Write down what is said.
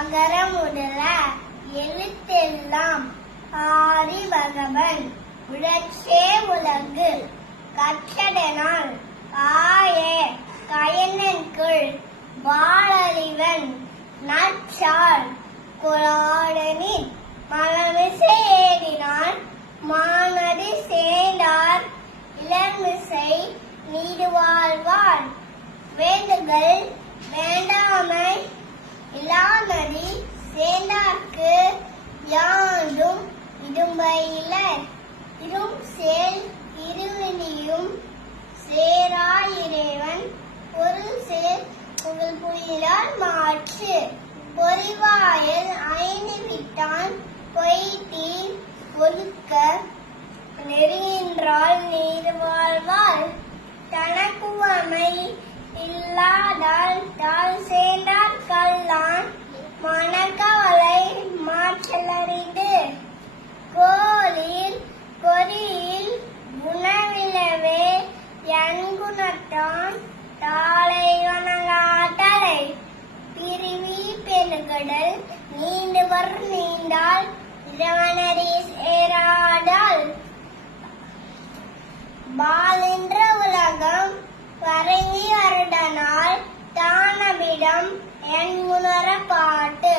அகர முதல எழுத்தெல்லாம் ஆதி பகவன் உழற்றே உலகு கற்றதனால் ஆய கயனன்குள் வாழறிவன் நற்றால் குலாடனின் மலமிசை ஏறினான் மானடி சேர்ந்தார் இளமிசை நீடுவாழ்வாள் வேண்டுகள் வேண்டாமை இல்லாமதி சேர்ந்தார்க்கு யாண்டும் இடும்பையில இரும் சேல் இருவினியும் சேராயிரேவன் ஒரு சேர் புகழ் புயலால் மாற்று பொறிவாயல் ஐந்து விட்டான் பொய்தீர் ஒழுக்க நெறியின்றால் நீர் வாழ்வாள் தனக்குவமை இல்லாதால் தாள் சேர்ந்தார் கல்லான் மனக்கவலை மாற்றலறிந்து கோலில் கொரியில் குணவிலவே என்குணத்தான் தாளை வணங்காட்டலை பிரிவி பெருகடல் நீண்டுவர் நீண்டால் இரவனரி ஏறாடால் பாலென்ற உலகம் பரங்கி வருடனால் தானவிடம் என் உணர பாட்டு